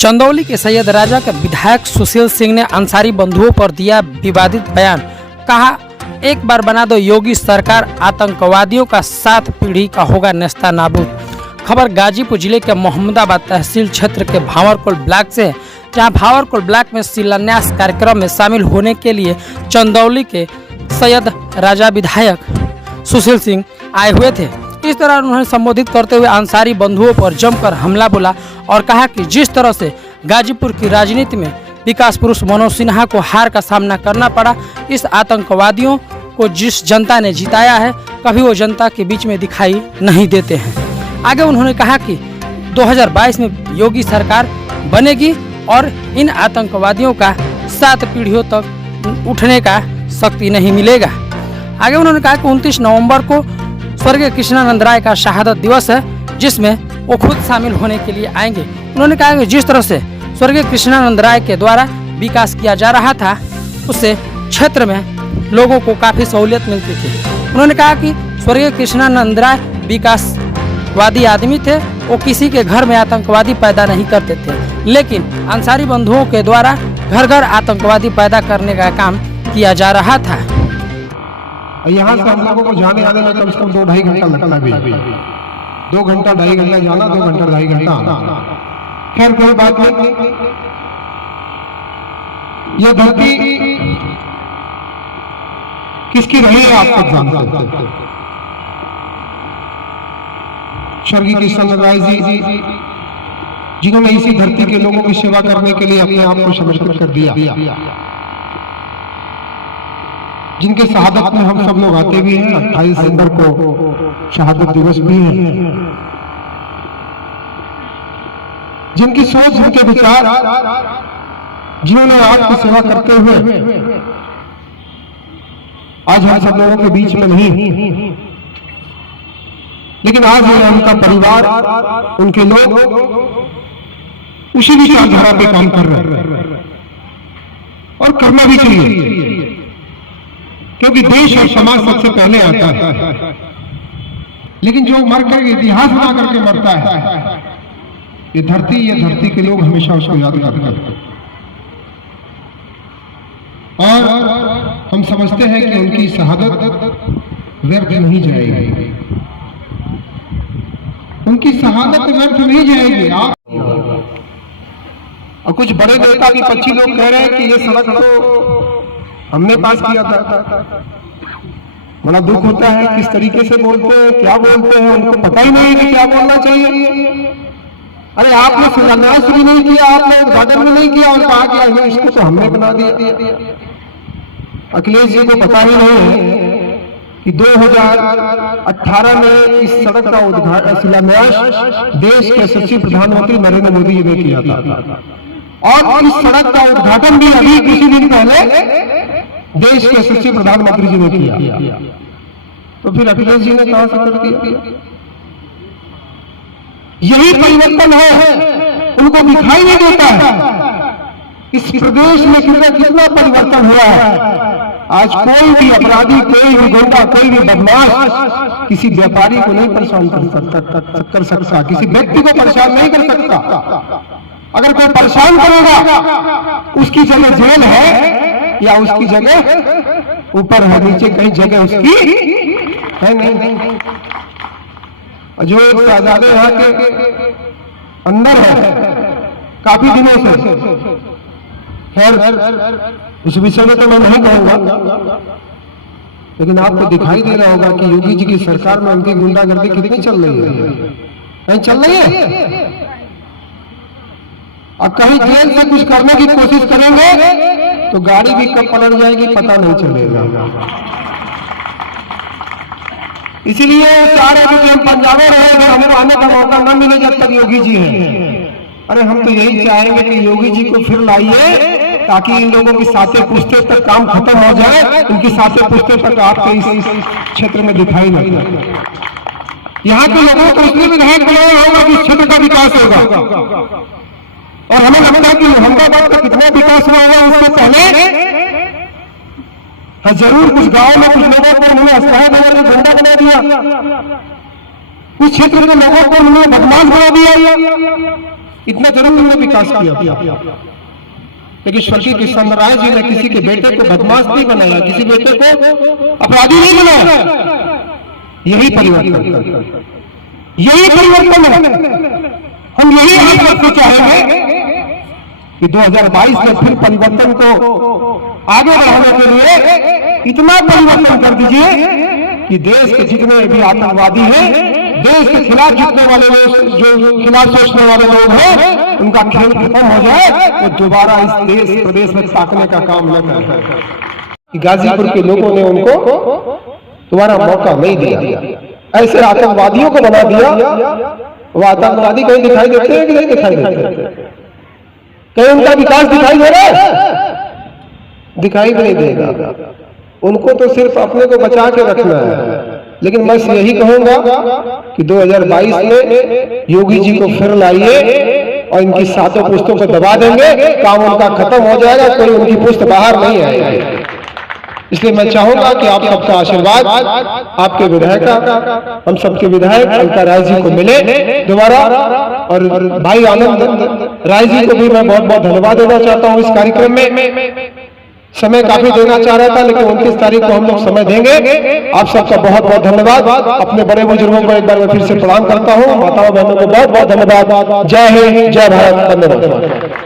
चंदौली के सैयद राजा के विधायक सुशील सिंह ने अंसारी बंधुओं पर दिया विवादित बयान। कहा, एक बार बना दो योगी सरकार, आतंकवादियों का 7 पीढ़ी का होगा नेस्ता नाबूद। खबर गाजीपुर जिले के मोहम्मदाबाद तहसील क्षेत्र के भावरकुल ब्लॉक से, जहां भावरकुल ब्लॉक में शिलान्यास कार्यक्रम में शामिल होने के लिए चंदौली के सैयद राजा विधायक सुशील सिंह आए हुए थे। इस तरह उन्होंने संबोधित करते हुए अंसारी बंधुओं पर जमकर हमला बोला और कहा कि जिस तरह से गाजीपुर की राजनीति में विकास पुरुष मनोज सिन्हा को हार का सामना करना पड़ा, इस आतंकवादियों को जिस जनता ने जिताया है, कभी वो जनता के बीच में दिखाई नहीं देते हैं। आगे उन्होंने कहा कि 2022 में योगी सरकार बनेगी और इन आतंकवादियों का 7 पीढ़ियों तक उठने का शक्ति नहीं मिलेगा। आगे उन्होंने कहा कि 29 नवंबर को स्वर्गीय कृष्णानंद राय का शहादत दिवस है, जिसमें वो खुद शामिल होने के लिए आएंगे। उन्होंने कहा कि जिस तरह से स्वर्गीय कृष्णानंद राय के द्वारा विकास किया जा रहा था, उससे क्षेत्र में लोगों को काफ़ी सहूलियत मिलती थी। उन्होंने कहा कि स्वर्गीय कृष्णानंद राय विकासवादी आदमी थे, वो किसी के घर में आतंकवादी पैदा नहीं करते थे, लेकिन अंसारी बंधुओं के द्वारा घर घर आतंकवादी पैदा करने का काम किया जा रहा था। यहाँ से हम लोगों को जाने आने में कम से कम 2-2.5 घंटा लगता है। 2 घंटा 2.5 घंटा जाना, 2 घंटा 2.5 घंटा आना। खैर कोई बात नहीं। ये धरती किसकी रही है आप सब जानते हैं। स्वर्गीय कृष्णानंद राय जी जिन्होंने इसी धरती के लोगों की सेवा करने के लिए अपने आप को समर्पित कर दिया, जिनके शहादत में हम सब लोग आते भी हैं। 28 दिसंबर को शहादत दिवस भी है। जिनकी सोच, जिनके विचार, जिन्होंने आपकी सेवा करते हुए आज हम सब लोगों के बीच में नहीं, लेकिन आज उनका परिवार, उनके लोग उसी विचारधारा पे काम कर रहे हैं और करना भी चाहिए, क्योंकि देश और समाज सबसे पहले आता है। लेकिन जो मर कर इतिहास बना करके मरता है, ये धरती के लोग हमेशा उसको याद करते हैं। और हम समझते हैं कि उनकी शहादत व्यर्थ नहीं जाएगी, उनकी शहादत व्यर्थ नहीं जाएगी। आप और कुछ बड़े नेता विपक्षी लोग कह रहे हैं कि ये सड़क तो हमने पास किया था। बड़ा दुख होता है, किस तरीके से बोलते हैं, क्या बोलते हैं, उनको पता ही नहीं कि क्या बोलना चाहिए। अरे आपने शिलान्यास भी नहीं किया, आपने उद्घाटन भी नहीं किया और कहा कि इसको तो हमने बना दिया। अखिलेश जी को पता ही नहीं है कि 2018 में इस सड़क का उद्घाटन शिलान्यास देश के यशस्वी प्रधानमंत्री नरेंद्र मोदी जी ने किया था, और इस सड़क का उद्घाटन भी अभी किसी दिन पहले देश के यशस्वी प्रधानमंत्री जी ने किया। तो फिर अखिलेश जी ने कहां से कर दिया? यही परिवर्तन है, उनको दिखाई नहीं देता है इस प्रदेश में कितना परिवर्तन हुआ है। आज कोई भी अपराधी, कोई भी गुंडा, कोई भी बदमाश किसी व्यापारी को नहीं परेशान कर सकता, किसी व्यक्ति को परेशान नहीं कर सकता। अगर कोई परेशान करेगा, उसकी जगह जेल है या उसकी जगह ऊपर है, नीचे कहीं जगह उसकी है नहीं। जो एक शहजादे यहाँ के अंदर है काफी दिनों से, खैर उस विषय में तो मैं नहीं कहूंगा, लेकिन आपको दिखाई दे रहा होगा कि योगी जी की सरकार में उनकी गुंडागर्दी कितनी चल रही है। कहीं चल रही है, अब कहीं जेल से कुछ करने की कोशिश करेंगे तो गाड़ी भी कब पलट जाएगी पता नहीं चलेगा। इसीलिए चाह रहे थे कि हम पंजाबे रहेंगे, हमें आने का मौका न मिले जब तक योगी जी हैं। अरे हम तो यही चाहेंगे कि योगी जी को फिर लाइए, ताकि इन लोगों की साथे पुश्ते तक काम खत्म हो जाए, उनकी साथे पुश्ते तक आपके इस क्षेत्र में दिखाई नहीं दे। यहाँ के लोगों को इसलिए विधायक बनाया होगा कि इस क्षेत्र का विकास होगा, और हमें लगता है कि अहमदाबाद का कितना विकास हुआ है उससे पहले जरूर कुछ गांव में कुछ लोगों को उन्होंने असहाय बना के गुंडा बना दिया, कुछ क्षेत्र के लोगों को उन्होंने बदमाश बना दिया, इतना जरूर उन्होंने विकास किया, लेकिन स्वर्गीय कृष्णराय जी ने किसी के बेटे को बदमाश नहीं बनाया, किसी बेटे को अपराधी नहीं बनाया। यही परिवर्तन, यही परिवर्तन है। हम यही आज करना चाहेंगे कि 2022 में फिर परिवर्तन को आगे बढ़ाने के लिए इतना परिवर्तन कर दीजिए कि देश के जितने भी आतंकवादी हैं, देश के खिलाफ जितने वाले लोग, जो खिलाफ सोचने वाले लोग हैं, उनका खेल खत्म हो जाए तो दोबारा इस देश प्रदेश में ताकने का काम न करें। गाजीपुर के लोगों ने उनको दोबारा मौका नहीं दिया, ऐसे आतंकवादियों को बना दिया। वो आतंकवादी कहीं दिखाई देते हैं कि नहीं दिखाई देते? कहीं उनका विकास दिखाई दे रहा है? दिखाई भी नहीं देगा। उनको तो सिर्फ अपने को बचा के रखना है। लेकिन मैं यही कहूंगा कि 2022 में योगी जी को फिर लाइए और इनकी सातों पुस्तों को दबा देंगे, काम उनका खत्म हो जाएगा, कोई उनकी पुस्त बाहर नहीं आएगी। इसलिए मैं चाहूंगा कि आप सबका आशीर्वाद आपके विधायक का, हम सबके विधायक अलका राय जी को मिले दोबारा, और भाई आनंद राय जी को भी मैं बहुत बहुत धन्यवाद देना चाहता हूं इस कार्यक्रम में। समय काफी देना चाह रहा था, लेकिन 29 तारीख को हम लोग समय देंगे। आप सबका बहुत बहुत धन्यवाद। अपने बड़े बुजुर्गों को एक बार मैं फिर से प्रणाम करता हूं, माताओं बहनों को बहुत बहुत धन्यवाद। जय हिंद, जय भारत, धन्यवाद।